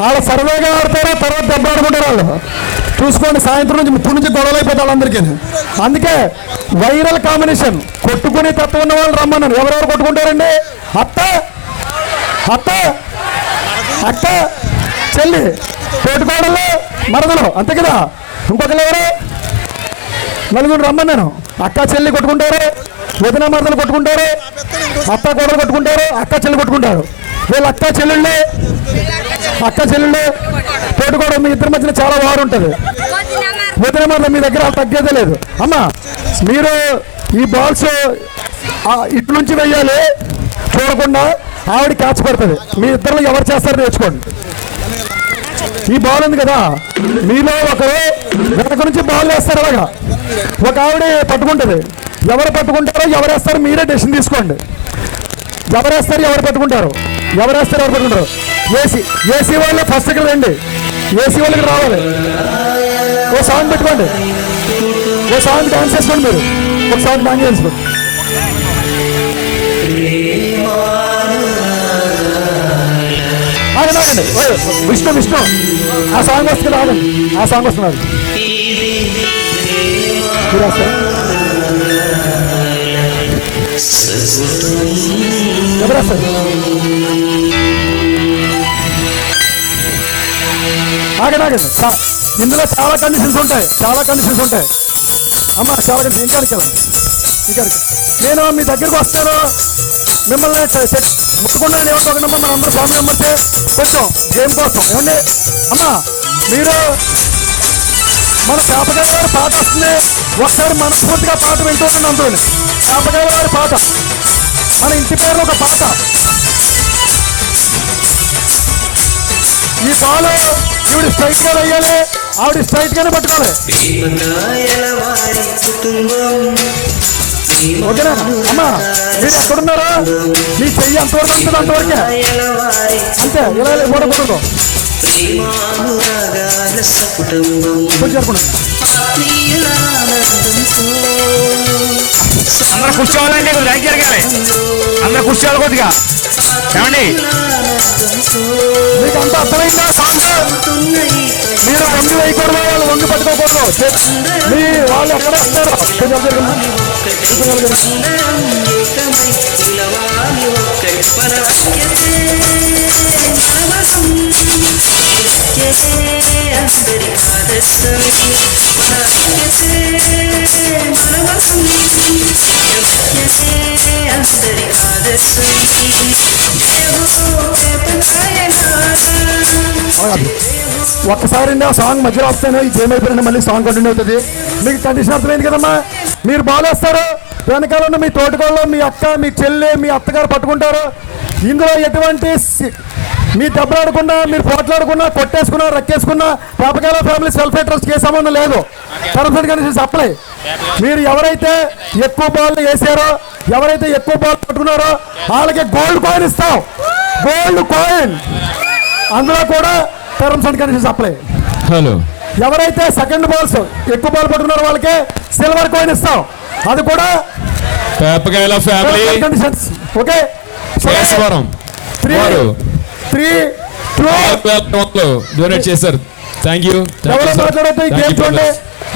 వాళ్ళు సర్వేగా ఆడతారు తర్వాత దెబ్బ ఆడుకుంటారు వాళ్ళు. చూసుకోండి సాయంత్రం నుంచి ఇప్పుడు నుంచి గొడవలు అయిపోతాయి వాళ్ళందరికీ. అందుకే వైరల్ కాంబినేషన్. కొట్టుకునే తత్వం ఉన్న వాళ్ళు రమ్మన్నాను ఎవరెవరు కొట్టుకుంటారండి? అత్త అత్త అక్క చెల్లి తోటికోడలు మరదలు అంతే కదా? ఇంకొకరు ఎవరు? నలుగురు రమ్మన్నాను అక్క చెల్లి కొట్టుకుంటారు వదిన మరదలు కొట్టుకుంటారు అత్త కోడలు కొట్టుకుంటారు అక్క చెల్లి కొట్టుకుంటారు. వీళ్ళు అక్క చెల్లెళ్ళు అక్క చెల్లెళ్ళు తోటికోడ మీ ఇద్దరి మధ్యన చాలా వారు ఉంటుంది. వదిన మీ దగ్గర తగ్గేదే లేదు. అమ్మ మీరు ఈ బాల్స్ ఇటు నుంచి వెయ్యాలి చూడకుండా ఆవిడ క్యాచ్ పడుతుంది. మీ ఇద్దరు ఎవరు చేస్తారు నేర్చుకోండి. ఈ బాల్ ఉంది కదా మీలో ఒకరు వెనక నుంచి బాల్ వేస్తారు అలాగా. ఒక ఆవిడ పట్టుకుంటుంది. ఎవరు పట్టుకుంటారో ఎవరు వేస్తారు మీరే డెసిషన్ తీసుకోండి. ఎవరు వేస్తారు ఎవరు పట్టుకుంటారు. ఎవరు వేస్తారు ఎవరు పట్టుకుంటారు. ఏసీ ఏసీ వాళ్ళు ఫస్ట్ ఇక్కడ రండి. ఏసీ వాళ్ళకి రావాలి. ఓ సాంగ్ పెట్టుకోండి. ఓ సాంగ్ డాన్స్ చేసుకోండి మీరు. ఒక సాంగ్ డాన్స్ చేసుకోండి ఆగండి విష్ణు విష్ణు. ఆ సాంగ్ వస్తుంది ఆగండి. ఆ సాంగ్ వస్తున్నారు మీరు ఎవరు వస్తారు? ఆగండి ఇందులో చాలా కండిషన్స్ ఉంటాయి. చాలా కండిషన్స్ ఉంటాయి. అమ్మ చాలా కండిషన్ ఇంకా అడిగాను నేను మీ దగ్గరికి వస్తాను. మిమ్మల్ని చె- ఏమంటే ఒక నెంబర్ మన అందరూ ఫ్యామిలీ మెంబర్సే కొంచెం గేమ్ కోసం. ఏమండి? అమ్మా మీరు మన పేపకాయ గారి పాట వస్తుంది. ఒకసారి మనస్ఫూర్తిగా పాట వింటూ ఉండండి అందులోని పేపకాయ గారి పాట. మన ఇంటి పేరు ఒక పాట. ఈ బాల్ ఈవిడ స్ట్రైట్గా వేయాలి. ఆవిడ స్ట్రైట్ గానే పట్టుకోవాలి. ఓకేనా? అమ్మా మీరు ఎక్కడున్నారా? మీ చెయ్యి అంతవరకు ఉంటుంది అంతవరకే? అంతే ఇలా ఓడకూడదు. కొంచెం అందరూ కూర్చోవాలంటే కొద్దిగా లైక్ జరగాలి అందరూ కూర్చోవాలి కొద్దిగా ఏమండి మీకు అంత అర్థమైందా సాంగ్ మీరు వంగి వేయకూడదు వాళ్ళు వంగి పట్టుకోకూడదు మీ వాళ్ళు ఎక్కడ వస్తారు అందరి ఆదర్శం మన మనవసం అందరి ఒక్కసారి ఆ సాంగ్ మధ్యలో వస్తాను. ఈ గేమ్ అయిపోయిన మళ్ళీ సాంగ్ కంటిన్యూ అవుతుంది. మీకు కండిషన్ అర్థమైంది కదమ్మా? మీరు బాల్ వెనకాల ఉన్న మీ తోటకోళ్ళు మీ అక్క మీ చెల్లె మీ అత్తగారు పట్టుకుంటారు. ఇందులో ఎటువంటి సి- మీ దెబ్బలాడకుండా మీరు పోట్లాడకుండా కొట్టేసుకున్నా రక్కేసుకున్నా పేపకాయల ఫ్యామిలీ సెల్ఫ్ ఇంట్రెస్ట్ ఏ సంబంధం లేదు. టర్మ్స్ అండ్ కండిషన్స్ అప్లై మీరు ఎవరైతే ఎక్కువ బాల్ వేసారో ఎవరైతే ఎక్కువ బాల్ పట్టుకున్నారో వాళ్ళకి గోల్డ్ కాయిన్ ఇస్తాం. గోల్డ్ కాయిన్ అందులో కూడా terms and conditions apply hello. ఎవరైతే సెకండ్ బాల్స్ ఎక్కువ బాల్ పట్టుకున్నారో వాళ్ళకి సిల్వర్ కాయిన్ ఇస్తాం. అది కూడా Pepakayala family conditions okay three three two donate చేశారు. థ్యాంక్ యూ ఎవరో మాట్లాడొద్దు ఈ గేమ్ చూడండి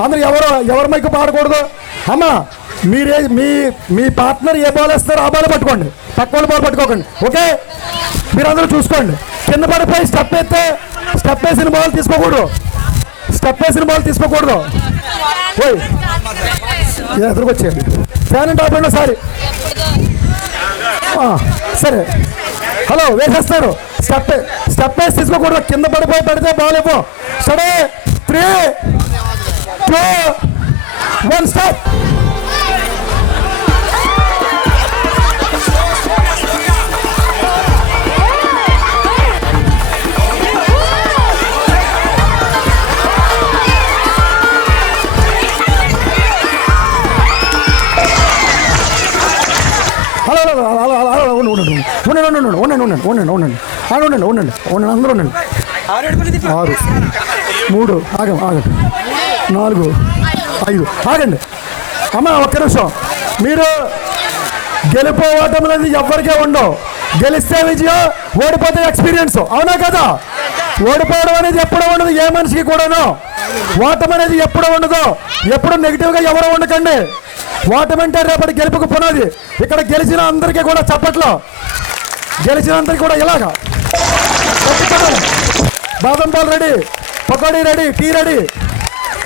అందరు ఎవరు ఎవరి మైకు పాడకూడదు. అమ్మా మీరే మీ మీ పార్ట్నర్ ఏ బాల్ వేస్తారో ఆ బాల్ పట్టుకోండి. పక్క వాళ్ళు బాల్ పట్టుకోకండి ఓకే? మీరు అందరూ చూసుకోండి. కింద పడిపోయి స్టెప్ వేస్తే స్టెప్ వేసిన బాల్ తీసుకోకూడదు. స్టెప్ వేసిన బాల్ తీసుకోకూడదు. ఓయ్. ఎదురుకొచ్చేయండి ఫ్యాన్ టాప్ ఒకసారి ఆ, సరే. హలో వేసేస్తారు. స్టెప్ స్టెప్ వేసి తీసుకోకూడదు కింద పడిపోయి పెడితే బాల్ ఇవ్వం సరే three two one stop hello hello hello hello hello ఉండండి ఉండండి ఉండండి ఉండండి ఉండండి ఉండండి ఉండండి ఉండండి ఆ, ఉండండి ఉండండి. ఉండండి అందరూ ఉండండి. ఆరు మూడు ఆగం ఆగండి. నాలుగు ఐదు ఆగండి. అమ్మ ఒక్క నిమిషం. మీరు గెలిపోవటం అనేది ఎవ్వరికే ఉండవు. గెలిస్తే విజయం ఓడిపోతే ఎక్స్పీరియన్స్ అవునా కదా? ఓడిపోవడం అనేది ఎప్పుడూ ఉండదు ఏ మనిషికి కూడాను. ఓటం అనేది ఎప్పుడూ ఉండదు. ఎప్పుడు నెగిటివ్గా ఎవరు ఉండకండి. ఓటమంటే రేపటి గెలుపుకు పునాది. ఇక్కడ గెలిచిన అందరికీ కూడా చప్పట్లో. గెలిచిన అందరికీ కూడా ఇలాగా. బాదం పాలు ready. Pakodi ready. Tea ready.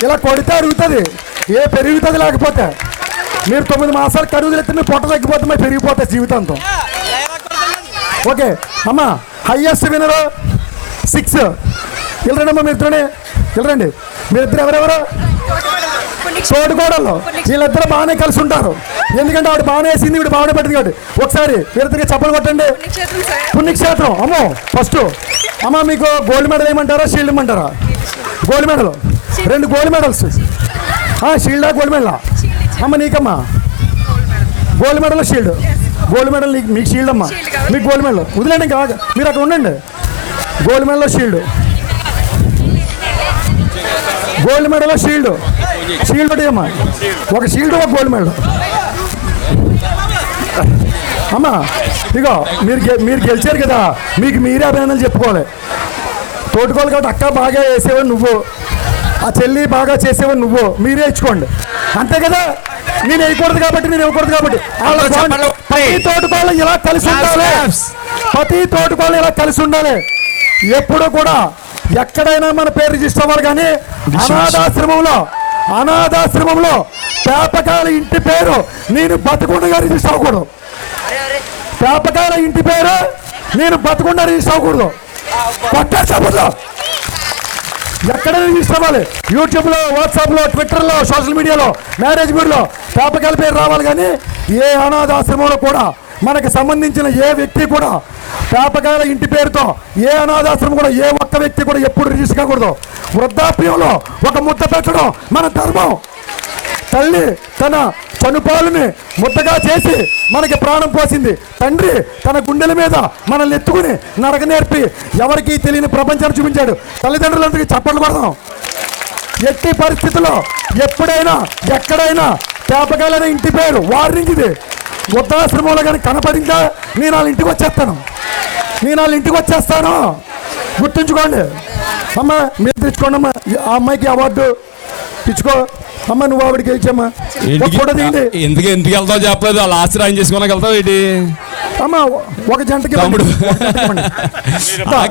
ఇలా కొడితే అరుగుతుంది. ఏ పెరుగుతుంది లేకపోతే. మీరు తొమ్మిది మాసాలు కరువు తెలిస్తే మీ పొట్ట తగ్గిపోతే మరి పెరిగిపోతాయి జీవితాంతం. ఓకే. అమ్మా హయ్యెస్ట్ వినర్ సిక్స్ వెళ్ళరండమ్మా మీ ఇద్దరుని. వెళ్ళరండి. మీరిద్దరు ఎవరెవరు? తోడుకోడలు వీళ్ళిద్దరు బాగానే కలిసి ఉంటారు. ఎందుకంటే ఆవిడ బాగానే వేసింది వీడు బాగానే పెట్టింది కాబట్టి. ఒకసారి వీరిద్దరికి చప్పలు కొట్టండి. పుణ్యక్షేత్రం అమ్మో ఫస్ట్ అమ్మ మీకు గోల్డ్ మెడల్ ఏమంటారా షీల్డ్ ఇమ్మంటారా? గోల్డ్ మెడల్ రెండు గోల్డ్ మెడల్స్ షీల్డా గోల్డ్ మెడలా అమ్మ నీకమ్మా? Gold medal shield gold medal నీకు మీకు షీల్డ్ అమ్మా. మీకు గోల్డ్ మెడల్ వదిలేండి ఆగ- మీరు అక్కడ ఉండండి. Gold medal shield gold medal shield shield అమ్మా ఒక షీల్డ్ ఒక గోల్డ్ మెడల్ అమ్మా ఇగో మీరు మీరు గెలిచారు కదా మీకు మీరే అభినందనలు చెప్పుకోవాలి. తోటుకోవాలి కాబట్టి అక్క బాగా వేసేవాడు నువ్వు? ఆ చెల్లి బాగా చేసేవాడు నువ్వు? మీరే ఇచ్చుకోండి. అంతే కదా? నేను వేయకూడదు కాబట్టి నేను ఇవ్వకూడదు కాబట్టి. ప్రతి తోటుకోళ్ళు ఇలా కలిసి ఉండాలి. ప్రతి తోటుకోళ్ళు ఇలా కలిసి ఉండాలి. ఎప్పుడు కూడా ఎక్కడైనా మన పేరు రిజిస్టర్ అవ్వాలి కానీ అనాథాశ్రమంలో అనాథాశ్రమంలో పేపకాల ఇంటి పేరు నేను బతకుండా రిజిస్టర్ అవ్వకూడదు పేపకాల ఇంటి పేరు నేను బతకుండా రిజిస్టర్ అవ్వకూడదు కొట్టారు ఎక్కడ రిజిస్టర్ అవ్వాలి యూట్యూబ్లో వాట్సాప్లో ట్విట్టర్లో సోషల్ మీడియాలో మ్యారేజ్ మీడియాలో పేపకాల పేరు రావాలి కానీ ఏ అనాథాశ్రమంలో కూడా మనకు సంబంధించిన ఏ వ్యక్తి కూడా పేపకాయల ఇంటి పేరుతో ఏ అనాథాశ్రమం కూడా ఏ ఒక్క వ్యక్తి కూడా ఎప్పుడు రిజిస్టర్ కాకూడదు. వృద్ధాప్యంలో ఒక ముద్ద పెట్టడం మన ధర్మం. తల్లి తన చనుపాలని ముద్దగా చేసి మనకి ప్రాణం పోసింది. తండ్రి తన గుండెల మీద మనల్ని ఎత్తుకుని నడక నేర్పి ఎవరికీ తెలియని ప్రపంచాన్ని చూపించాడు. తల్లిదండ్రులందరికీ చప్పట్లు కొడదాం. ఎట్టి పరిస్థితుల్లో ఎప్పుడైనా ఎక్కడైనా పేపకాయలనే ఇంటి పేరు వార్నింగ్ ఇది. వృద్ధాశ్రమంలో కానీ కనపడిందా? నేను వాళ్ళ ఇంటికి వచ్చేస్తాను. నేను వాళ్ళ ఇంటికి వచ్చేస్తాను. గుర్తుంచుకోండి. అమ్మ మీరు తెచ్చుకోండి అమ్మా. ఆ అమ్మాయికి అవార్డు ఇచ్చుకో అమ్మ నువ్వు ఆవిడకి ఇచ్చమ్మా ఫోటో తీయండి. ఎందుకు ఎందుకు వెళ్తావు చెప్పలేదు. వాళ్ళు ఆశ్రయం చేసుకున్నాక వెళ్తావు ఏంటి? అమ్మ ఒక జంటకి తమ్ముడు.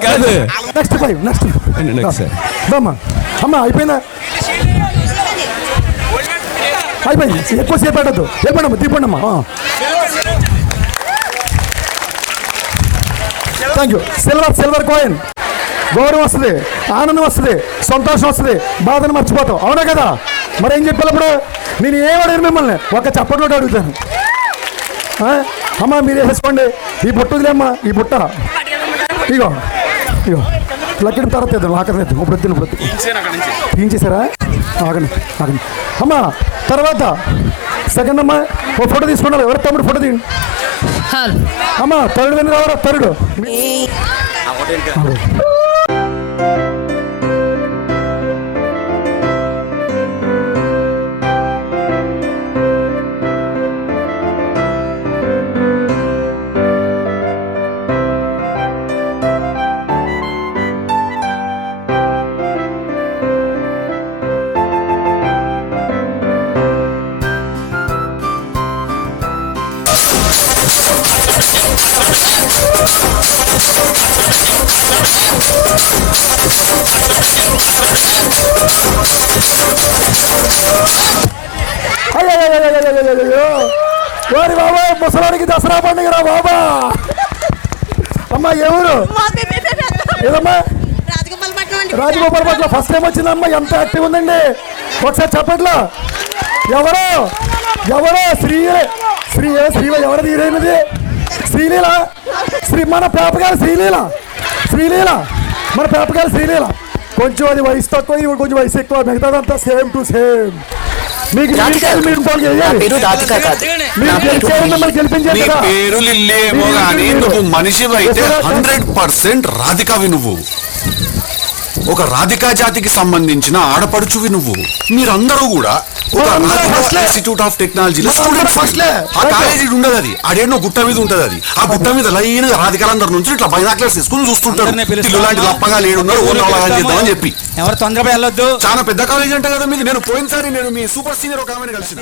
కాదు. Next five next. అమ్మా అమ్మ అయిపోయిందా? అయిపోయింది. ఎక్కువసేపు పెట్టద్దు వెళ్ళిపోండి అమ్మా అమ్మా thank you silver silver coin గౌరవం వస్తుంది ఆనందం వస్తుంది సంతోషం వస్తుంది బాధను మర్చిపోతాం అవునా కదా? మరి ఏం చెప్పినప్పుడు నేను ఏమడిగాను మిమ్మల్ని? ఒక చప్పట్లో అడుగుతాను. అమ్మా మీరు వేసుకోండి ఈ బుట్ట వదిలేమ్మా ఈ బుట్ట. ఇగో ఇగో. లక్కడి తర్వాత తెద్దాం ఆఖరి తెద్దాం ఇప్పుడు వద్దు ఇప్పుడు వద్దు తీయించేసారా ఆగండి ఆగండి. అమ్మా తర్వాత సెకండ్ అమ్మా ఓ ఫోటో తీసుకున్నారు ఎవరు తమ్ముడు ఫోటో తీయండి. అమ్మా తరుడు వెను రావరా తరుడు. వారి బాబా ముసలానికి దసరా పండుగ రా బాబా అమ్మా ఎవరు ఏదమ్మా రాజగోపాల్ పట్ల ఫస్ట్ టైం వచ్చిందమ్మా ఎంత యాక్టివ్ ఉందండి ఒకసారి చెప్పట్లా ఎవరో ఎవరో శ్రీ శ్రీ శ్రీ ఎవరు తీరైనది శ్రీలీల. శ్రీ మన పేపగారు శ్రీలీల. శ్రీలీల. మన పేపగారు శ్రీలీల. కొంచెం అది వయసు తక్కువ ఇవి కొంచెం వయసు ఎక్కువ. మిగతాదంతా సేమ్ టు సేమ్. మీకు. పేరు లిల్లేమో గాని నువ్వు మనిషివైతే హండ్రెడ్ పర్సెంట్ రాధికవి నువ్వు. ఒక రాధికా జాతికి సంబంధించిన ఆడపడుచువి నువ్వు. మీరందరూ కూడా ఇన్స్టిట్యూట్ ఆఫ్ టెక్నాలజీలో స్టూడెంట్ ఫస్ట్లే. ఆ కాలేజీ ఉండదు అది. ఆడేనో గుట్ట మీద ఉంటది అది. ఆ గుట్ట మీద లైన్ రాధికాలందరి నుంచి ఇట్లా బైనాక్లర్స్ తీసుకుని చూస్తుంటారు? ఇల్లు లాంటి లప్పగా లేడున్నారు ఓన్ అవగాహన చేద్దామని చెప్పి. ఎవరు తొందరగా వెళ్ళొద్దు. చాలా పెద్ద కాలేజీ అంటే కదా మీది. నేను పోయినసారి నేను మీ సూపర్ సీనియర్ ఒక ఆమెను కలిసిన.